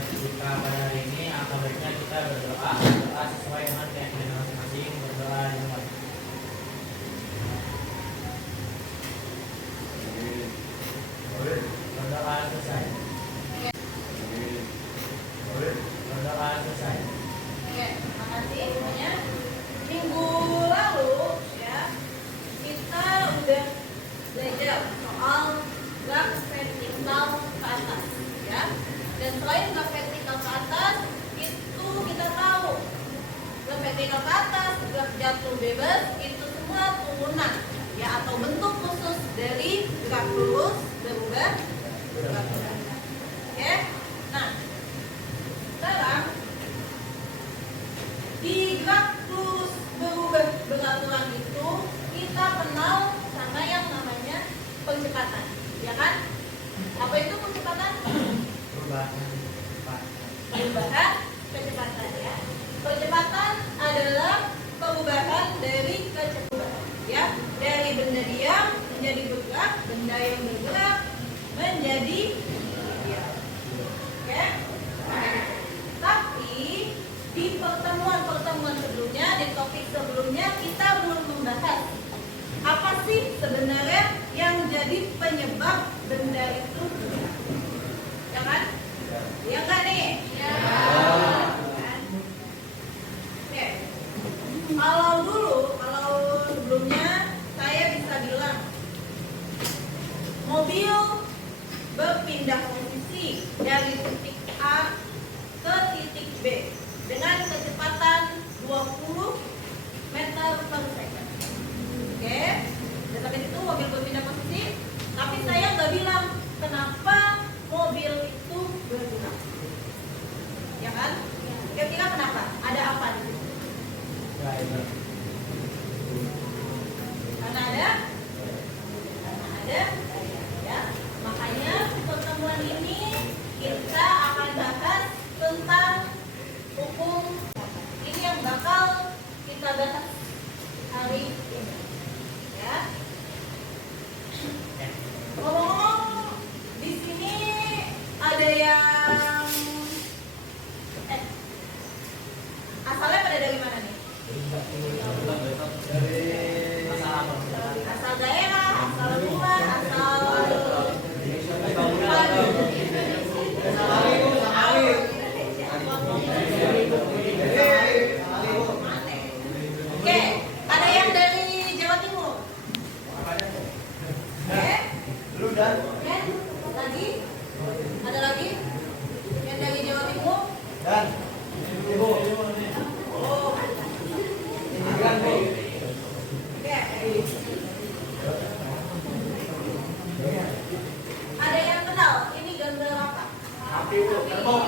kita pada hari ini, alangkah baiknya kita berdoa sesuai dengan keyakinan masing-masing. Berdoa di rumah. Berdoa selesai. Berdoa selesai. Oke, makasih ilmunya. Minggu lalu ya kita udah belajar soal graf vertikal ke atas ya. Dan selain graf vertikal ke atas, itu kita tahu graf vertikal ke atas, graf jatuh bebas itu semua turunan ya, atau bentuk khusus dari graf lurus berubah graf berat. Oke. Nah, sekarang di graf lurus berubah beraturan itu kita kenal sama yang namanya percepatan, ya kan? Apa itu percepatan? Perubahan kecepatan ya. Percepatan adalah perubahan dari kecepatan ya, dari benda diam menjadi bergerak, benda yang bergerak menjadi diam. Oke? Tapi di pertemuan sebelumnya, di topik sebelumnya kita belum membahas apa sih sebenarnya yang jadi penyebab benda itu bergerak. Ya kan? Ya kan nih? Ya. Oke. Kalau sebelumnya saya bisa bilang mobil berpindah posisi dari titik A ke titik B dengan kecepatan 20 meter per second. Oke, dan sampai situ mobil berpindah posisi. Tapi saya nggak bilang kenapa mobil itu bergerak, ya kan? Kira-kira kenapa? Ada apa di situ? Karena ada, ya. Makanya pertemuan ini kita akan bahas tentang hukum. Ini yang bakal kita bahas hari ini, ya. Ngomong-ngomong, di sini ada yang asalnya pada dari mana nih? Asal daerah, asal rumah, asal Oke, ada yang dari Jawa Timur? Oke. Lagi? Ada lagi? Yang dari Jawa Timur? Dan Ibu. Oh. Oke. Ada yang kenal? Ini gambar apa? Api Bu. Kerbau.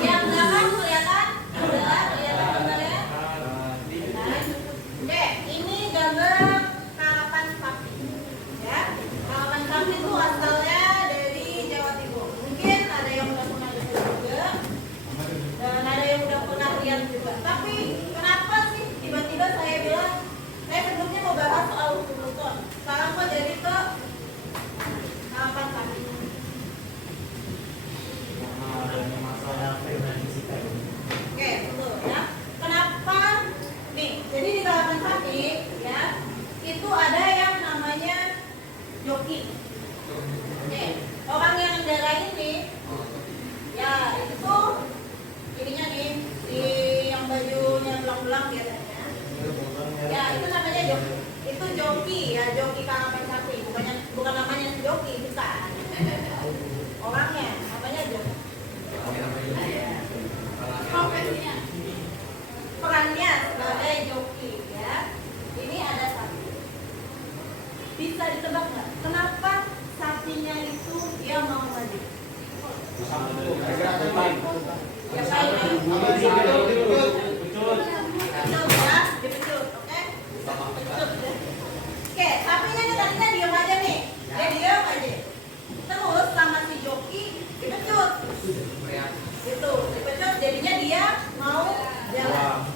Yang belakang kelihatan? Kelihatan gambarnya? Oke, ini gambar karapan sapi. Ya, karapan sapi itu asalnya dari Jawa Timur. Mungkin ada yang udah pernah lihat juga, dan ada yang udah pernah lihat juga. Tapi kenapa sih tiba-tiba saya bilang saya sebelumnya mau bahas soal hukum. Sekarang kok jadi ke karapan sapi? Oke, betul ya. Kenapa? Nih, jadi di karapan sapi ya, itu ada yang namanya joki. Oke, orang yang ngendarain nih, ya itu ininya nih, si yang bajunya belang-belang biasanya. Ya, itu namanya joki. Itu joki ya, joki karapan sapi. Bukan namanya joki, bukan. Orangnya namanya joki. Profesinya, perannya sebagai joki ya. Ini ada sapi. Bisa ditebak nggak? Kenapa sapinya itu dia mau maju? Ya kayak dipecut, oke? Oke, sapinya ini tadinya diam aja nih. Dia diam aja. Terus sama si joki dipecut. Itu dipecut jadi dia mau jalan.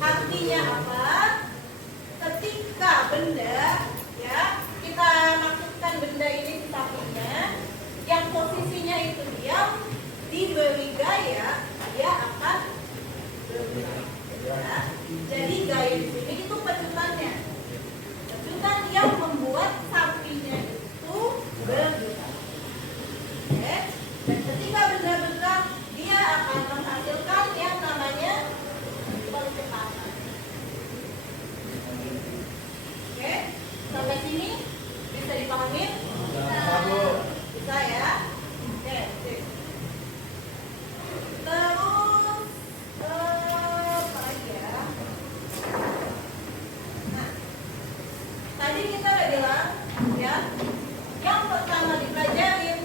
Artinya apa? Ketika benda, ya, kita maksudkan benda ini si sapinya, yang posisinya itu diam, diberi gaya, dia akan bergerak. Ya. Jadi gaya di sini itu pecutannya. Pecutan yang membuat sapinya itu bergerak. Oke. Dan ketika benda bergerak, dia akan menghasilkan yang namanya percepatan. Oke, sampai sini bisa dipahami? Bisa ya? Oke, sip. Terus apa lagi ya? Nah, tadi kita udah bilang ya, yang pertama dipelajarin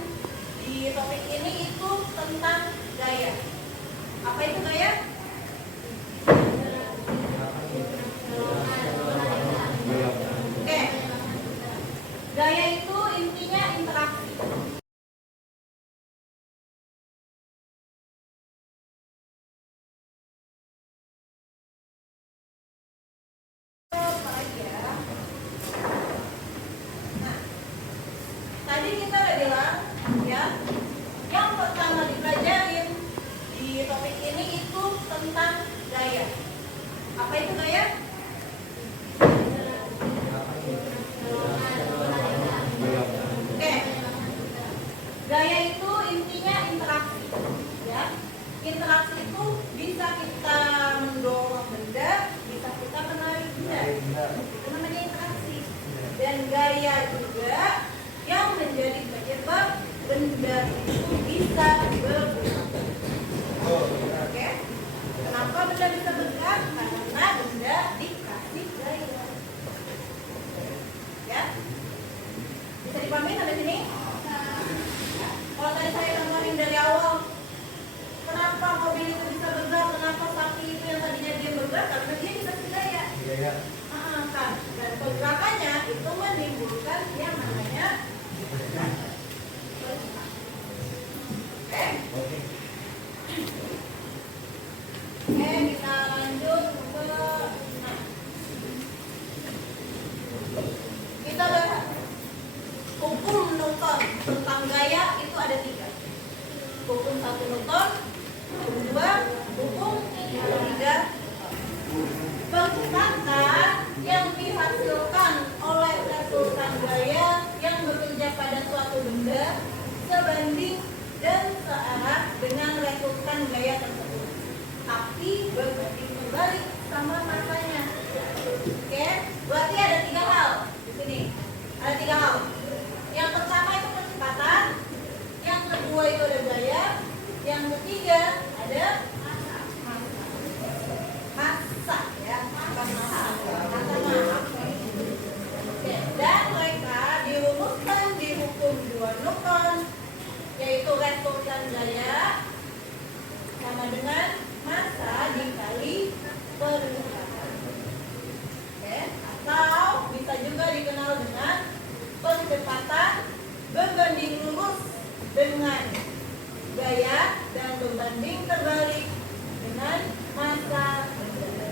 di topik ini itu tentang gaya. Apa itu gaya? Oke. Gaya itu intinya interaksi. Apa lagi ya? Nah, tadi kita udah bilang ya, yang pertama dipelajarin di topik ini itu tentang gaya. Apa itu gaya? Oke. Gaya itu intinya interaksi, ya. Interaksi itu bisa kita mendorong benda, bisa kita menarik benda. Itu namanya interaksi. Dan gaya juga yang menjadi penyebab benda itu bisa bergerak. Oke. Kenapa benda bisa bergerak? Karena benda dikasih gaya. Ya. Bisa dipahami sampai sini? Ya. Kalau tadi saya contohin dari awal, kenapa mobil itu bisa bergerak? Kenapa sapi itu yang tadinya dia bergerak? Karena dia dikasih gaya. Kan. Dan pergerakannya itu menimbulkan yang namanya Oke, kita lanjut ke kita lihat hukum Newton tentang gaya itu ada 3. Hukum 1 Newton, hukum 2, hukum 3. Percepatan yang dihasilkan oleh resultan gaya yang bekerja pada suatu benda sebanding dan searah dengan resultan gaya tersebut, tapi berbanding terbalik sama masanya. Oke, berarti ada 3 hal di sini. Ada 3 hal. Yang pertama itu percepatan, yang kedua itu ada gaya, yang ketiga ada massa ya, massa. Oke, dan mereka dirumuskan di hukum 2 Newton, yaitu resultan gaya sama dengan massa dikali percepatan. Oke, atau bisa juga dikenal dengan percepatan berbanding lurus dengan gaya dan berbanding terbalik dengan massa benda.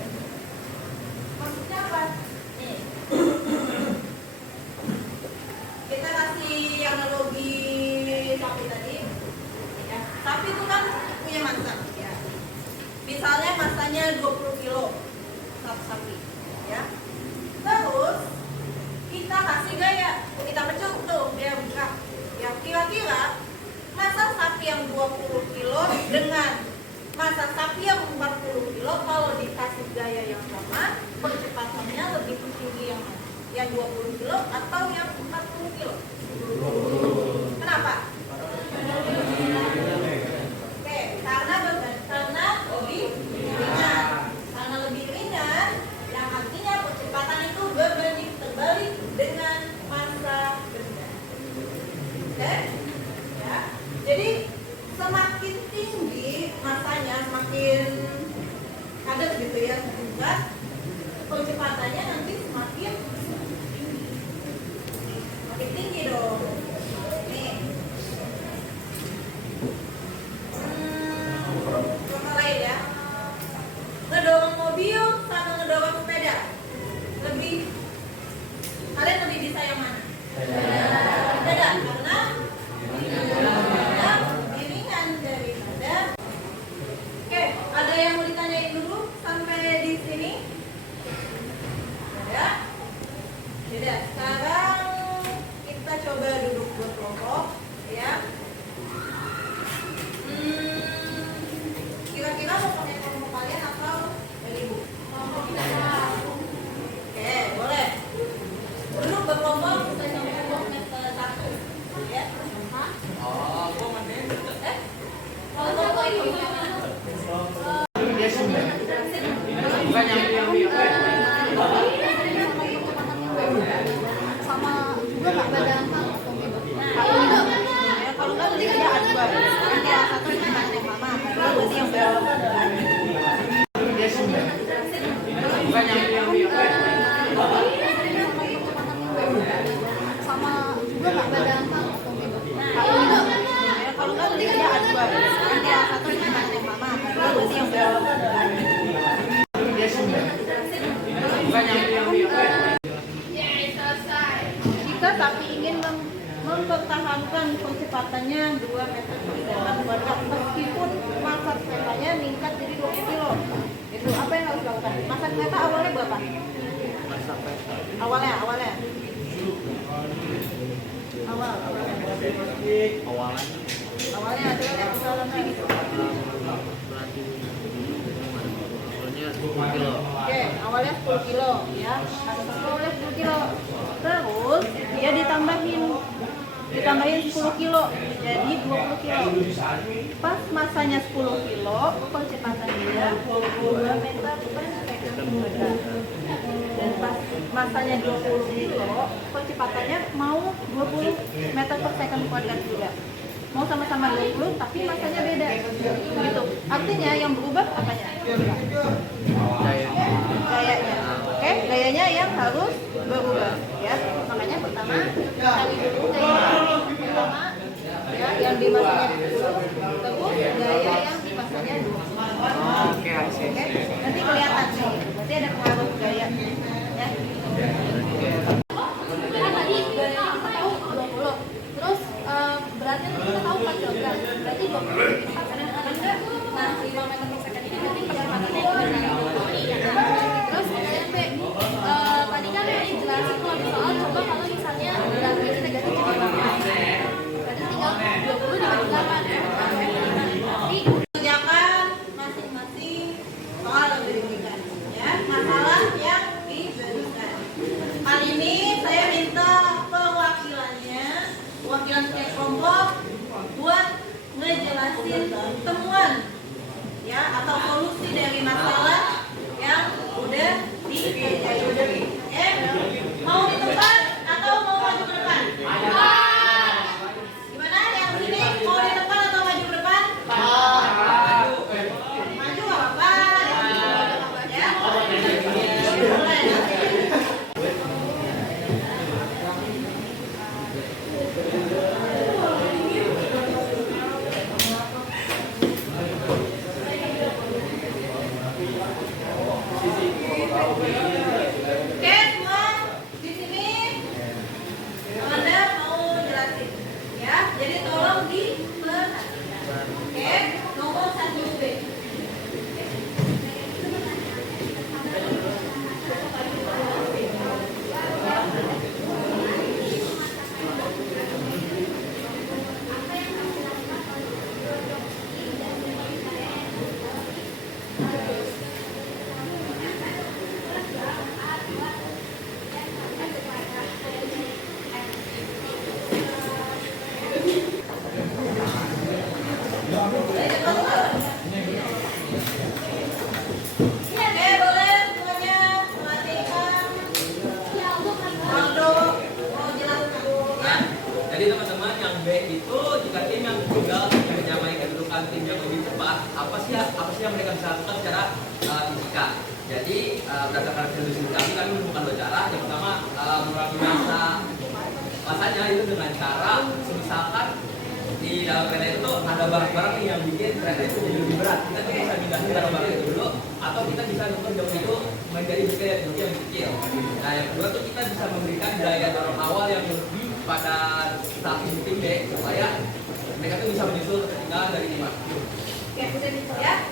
Maksudnya apa? Nih. Kita kasih analogi sapi tadi. Ya, sapi itu kan punya massa ya. yang mau ditanyain dulu sampai di sini? Ada? Tidak. Sekarang kita coba duduk berkelompok, ya. Kira-kira mau pakai kelompok kalian atau dari ibu? Kelompok kita. Oke, boleh. Duduk berkelompok sampai kelompok semester 1, ya. Oh, gua mana? Kelompok ini Dia sudah. Bukan yang sama juga Pak Badan Pak. ya, kalau nggak nanti kita aduan. Nanti yang satu ini tanya mama, kalau berarti yang belok. dia sudah. Bukan yang Sama juga Pak Badan Pak. ya, kalau nggak nanti kita aduan. Nanti yang satu ini tanya mama, kalau berarti yang belok. dia sudah. Bukan yang Jika sapi ingin mempertahankan kecepatannya 2 meter per second meskipun masa keretanya meningkat jadi 20 kilo. Itu apa yang harus dilakukan? Masa kereta awalnya berapa? Awalnya. Awalnya coba lihat usahakan lagi. Oke, awalnya 10 kilo ya. Awalnya 10 kilo. Terus dia ditambahin 10 kilo. Jadi 20 kilo. Pas masanya 10 kilo, kecepatan dia 2 meter per second kuadrat. Dan pas masanya 20 kilo, kecepatannya mau 20 meter per second kuadrat juga. Mau sama-sama 20, tapi masanya beda. Gitu. Artinya yang berubah apanya? Gayanya. Oke, gayanya yang harus berubah ya. Makanya pertama cari dulu gaya pertama ya yang di masanya 10, terus gaya yang di masanya 20. Oke, Oke, nanti kelihatan nih. Berarti ada pengaruh gaya ya. Kan tadi gaya kita tahu 20. Terus beratnya tadi kita tahu 4 kg. Berarti 20 ada enggak? Nah, 5 meter per second ini berarti kecepatannya itu benar. Terus pertanyaan B, tadi kan dijelasin kalau di soal coba kalau misalnya beratnya itu negatif jadi 8. Berarti tinggal 20 dibagi 8 ya. Berarti Kerjakan masing-masing soal yang diberikan ya. Masalah yang diberikan. Kali ini saya minta perwakilan setiap kelompok buat ngejelasin temuan ya atau solusi dari masalah yang udah dikerjain. Mau di tempat atau mau maju ke depan? Gimana yang sini mau di depan atau maju ke depan? Maju apa? Ya. Boleh. Oke, semua di sini Anda mau jelasin ya. Jadi tolong diperhatikan. Oke, nomor 1B. Oke, boleh semuanya perhatikan. Aldo, mau jelaskan ya. Jadi teman-teman yang B itu jika tim yang tunggal yang menyamai kedudukan tim yang lebih cepat, apa sih yang mereka bisa lakukan secara fisika. Jadi berdasarkan hasil kami menemukan 2 cara. Yang pertama mengurangi masanya itu dengan cara misalkan di dalam kereta itu ada barang-barang yang bikin kereta itu jadi lebih berat. Kita tuh bisa pindahin barang-barang itu dulu, atau kita bisa nuker jauh itu menjadi bukit yang kecil. Nah yang kedua tuh kita bisa memberikan daya dorong awal yang lebih pada sapi tim B supaya mereka tuh bisa menyusul ketinggalan dari 5. Oke, bisa ya.